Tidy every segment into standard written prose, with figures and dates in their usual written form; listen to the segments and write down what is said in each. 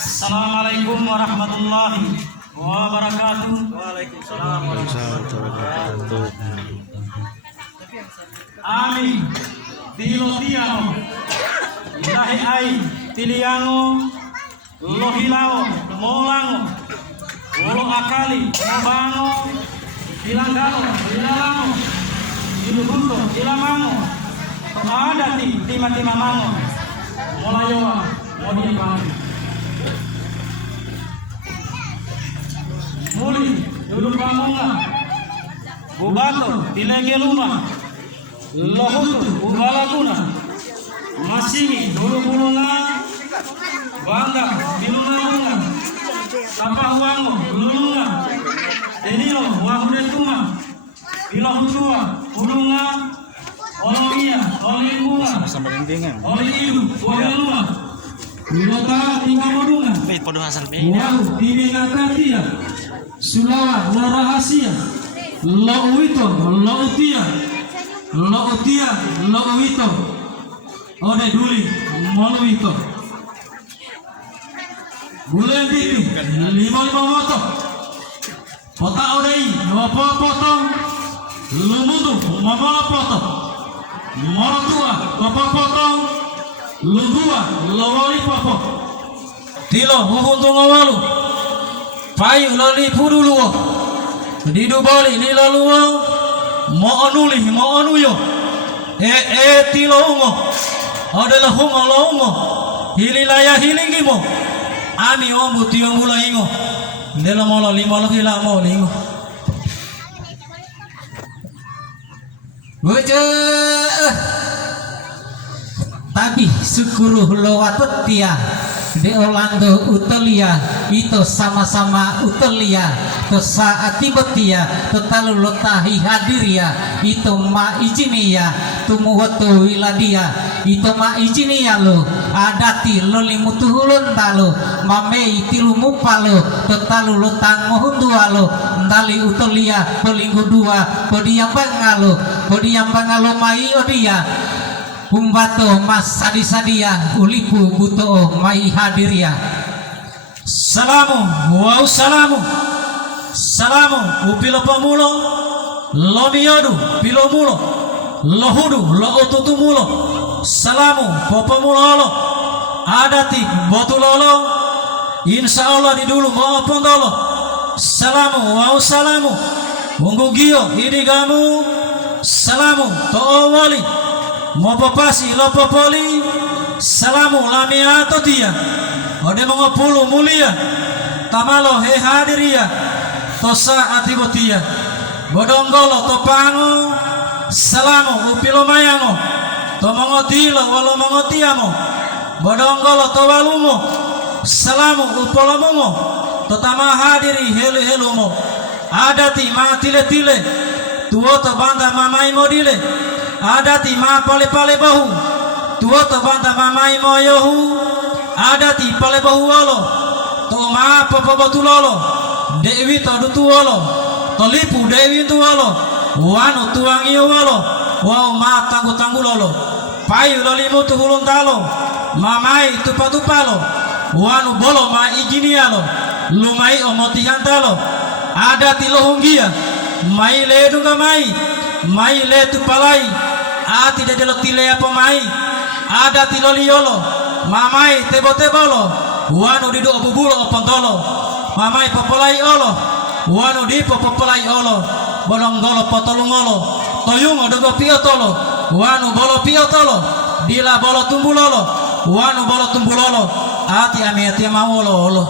Assalamualaikum warahmatullahi wabarakatuh. Waalaikumsalam warahmatullahi wabarakatuh. Amin. Tilo tiano. Ilahi ai tiliango. Lohilao molango. Wolo akali mobango. Ilanggalo ilalango. Ilubuto ilamango. Adati tima mango. Molayowa modipango. Muli dulu pamunga. Bubato tilenge luma. Lohutu ubalaguna. Masingi dulu bulunga. Bangga bilunga. Tapahuango lulunga. Denilo wahudetuma. Bilohutua bulunga. Olomia olimbunga. Oli idu oliluma. Bilota tinggal modunga. Wow, diminatatia. Sulawa lo rahasia. Lo uito, lo utia. Lo utia, lo uito. Ode duli, molo uito. Bulan diki, 5 moto. Pota odei, 2 potong. Lumutu, 5 potong. Moro tua, 2 potong. Lundua, lowoli popo. Tilo, huhuntung awalu. Payu loli puduluo. Didu boli lilo luo. Mo onuli, mo onuyo. Tilo ungo. Odelo hungo lo ungo. Hililaya hilingimo. Ami ombu tiong bula ingo. Delo molo limolo hila mo lingo. Bojo. Tapi syukuruh lowat tia de Orlando utelia itu sama-sama utelia to saat tibetia to talu lotahi hadiria itu ma ijinia tumuhoto wiladia itu ma ijinia lo adati lo limutuhulun talo mame itilu mupalo to talu lotang mohundua lo ndali utelia polinggu dua podiam bangalo mai odia Umbato mas sadi-sadia ulipu buto mai hadiria. Salamu wa salamu. Salamu upilo pamulo lomiyodu pilo mulo lohudu lo ututumulo. Salamu popamulolo adati botulolo insyaallah di dulu mau pondolo. Salamu wa salamu unggugio idigamu. Salamu to wali Mopopasi lopopoli salamu lamia totia ode mengopulu mulia tamalo he hadiria tosa atibotia bodonggolo topango salamu upilo mayango to mengotilo walo mengotiamo bodonggolo to walumo salamu upolomongo to tama hadiri helu-helumo adati ma tile-tile tuo to banda mamai modile adati ma pale-pale bahu tuo to banda mamai moyohu adati pale bahu olo to ma popobotulolo dewi to dutuolo to lipu dewi tuolo wanu tuangi olo wow ma tanggu-tanggulolo payu lolimu tuhulun talo mamai tupa-tupalo wanu bolo ma ijinialo lumai omotihan talo adati lohunggia mai ledunga mai le tupalai ati de delo tile apa mai ada tiloliolo mamai tebo-tebolo wanu didu obubulo opontolo mamai popolai olo wanu dipo popolai olo bolonggolo potolungolo toyungo dogo piotolo wanu bolo piotolo dila bolo tumbulolo wanu bolo tumbulolo ati amiati mawolo olo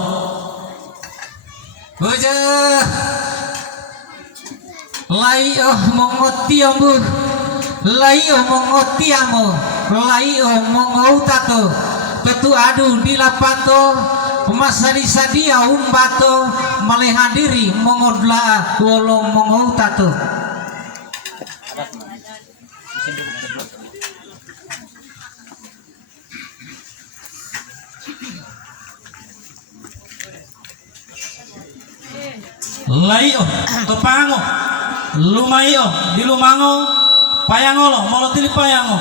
boja lai mongotiambu laio mongotiamo laio mongoutato tetu adu dilapato masadi-sadia umbato malehadiri mongodla wolo mongoutato laio topango lumaio di lumango payangolo molotili payango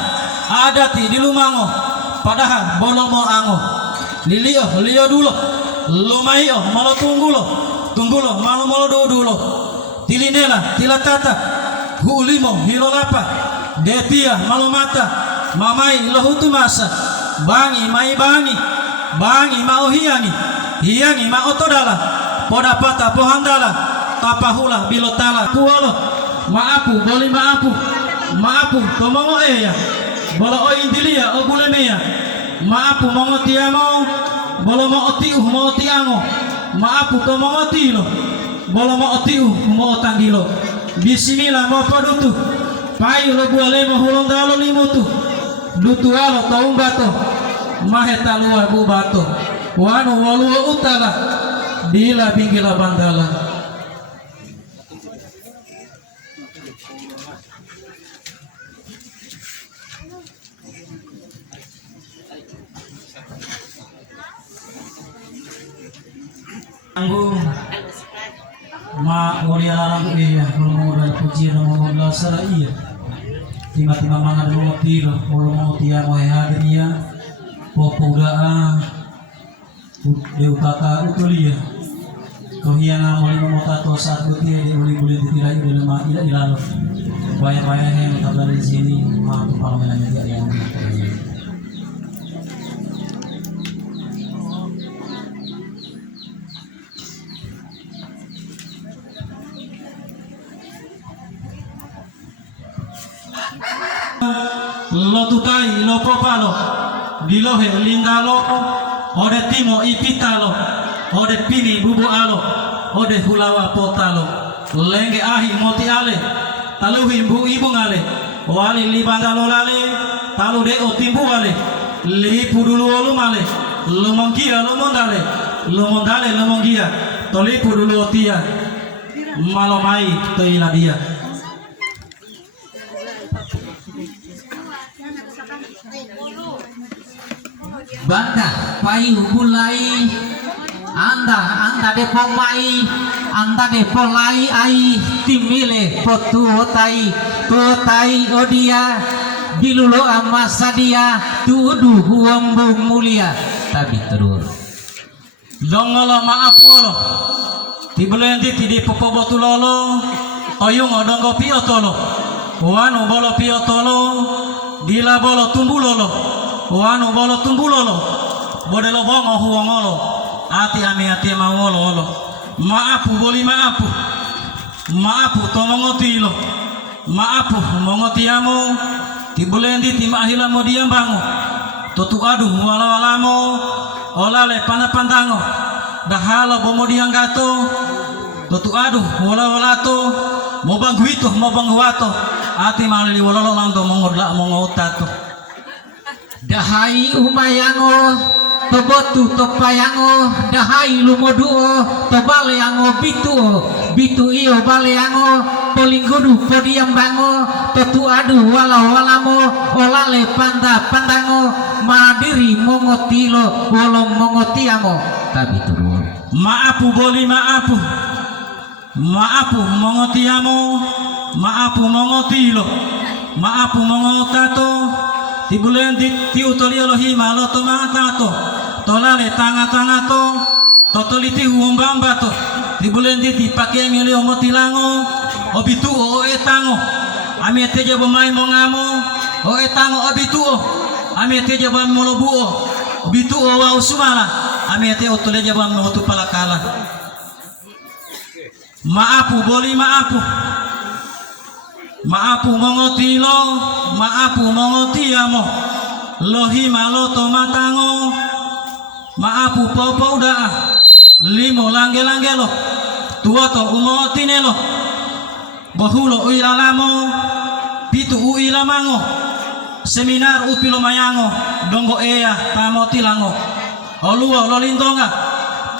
adati di lumango padahal bolong mo ango lilio dulu lumayo malo tunggulo malo dulo tilinela tilatata hulimo hilolapa detia malo mata mamai lohutu masa bangi mau hiangi mau otodala poda pata pohandala tapahula bilotala puolo maapu boli maapu tomongo eya bolo o indilia o bulemea maapu mongo tiamo bolo mo otiango maapu tomongo tilo bolo mo mo tangilo bismillah mo padutu payu lo buale mo hulong dalo limutu dutu alo taumbato maheta luar bubato wanu waluo utala bila bingila bandala anggu ma mulia larang iya mulai puji nomor sara iya tiba-tiba mangan dulu tiro mulai tia mau hadir iya popudaa deutaka utulia kohiana mulai tato saat betia di uli tidak di lemah tidak ilalo bayar yang tabla di sini ma kepala melanya dia yang lo tutai lo popalo dilohe lindalo ode timo ipitalo ode pini bubu alo ode hulawa potalo lenge ahi moti ale taluhi ibu ngale wali libandalo lale talu de otimbu ale lipu dulu olumale lumonggia lumonggia tolipu dulu otia malomai toila dia banda payu bulai anda de pomai anda de polai ai timile potai odia bilulo amasadia tudu huambung mulia tabi terus dongolo maapolo tibelenti tidi popobotulolo oyung odongo piotolo wanu bolo piotolo dila bolo tumbulolo wanu bolo tumbulolo bodelo bongo huongolo ati mangolo maapu boli maapu tomongotilo maapu mongotiamo tibulendi timahila modiam bango totu adu wala-walamo olale pandango dahalo bomodiang gato totu adu wala-walato mobanghuato ati malili wololo lando mongotato dahai umayango tobotu topayango dahai lumoduo tobaleyango bitu iyo baleyango polinggudu podiam bango totu adu walamo olale pandango madiri mongotilo wolong mongotiamo tabi turun maapu boli maapu mongotiamo maapu mongotilo maapu mongotato tibulen ti utolia lohima lo tomatato tolale tanga-tangato totoliti huombambato tibulen ti pakai milio motilango obitu o etango ami teja bomai mongamo o etango obitu ami teja bam molobuo obitu o wa usumala ami te otoleja bam no palakala maapu boli maapu mongotilo maapu mongotiamo lohima lo tomatango maapu popo udah limo langge-langelo tuoto umotinelo bohulo uilalamo pitu uilamango seminar upilo mayango donggo eya tamotilango oluo lolindonga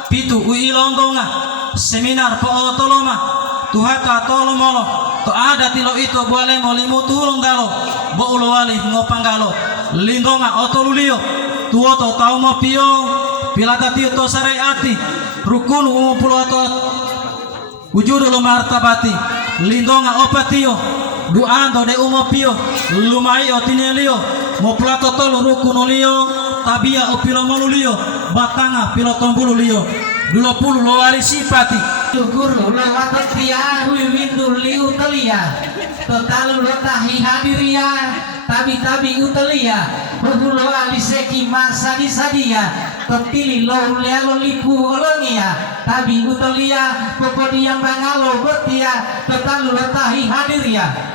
pitu uilondonga seminar po otoloma tuhata tolomolo to ada tilo itu boleh molimu tulung dalo bo ulo wali ngopanggalo lindonga otolulio tuoto tau mo pio pilata tio to sarai ati rukun umupulo to wujudu lo martabati lindonga opatio duando de umo pio lumai otinelio mo plato tolo rukuno liyo tabia opilo manulio batanga pilo tombulu liyo 20 lo wali sipati guru lo watatia windu liu telia totalu lo tahi hadiria tabi utelia lo aliseki masa di sadia totili lo lealo lipu olongia tabi utelia popodiam bangalo betia totalu lo tahi hadiria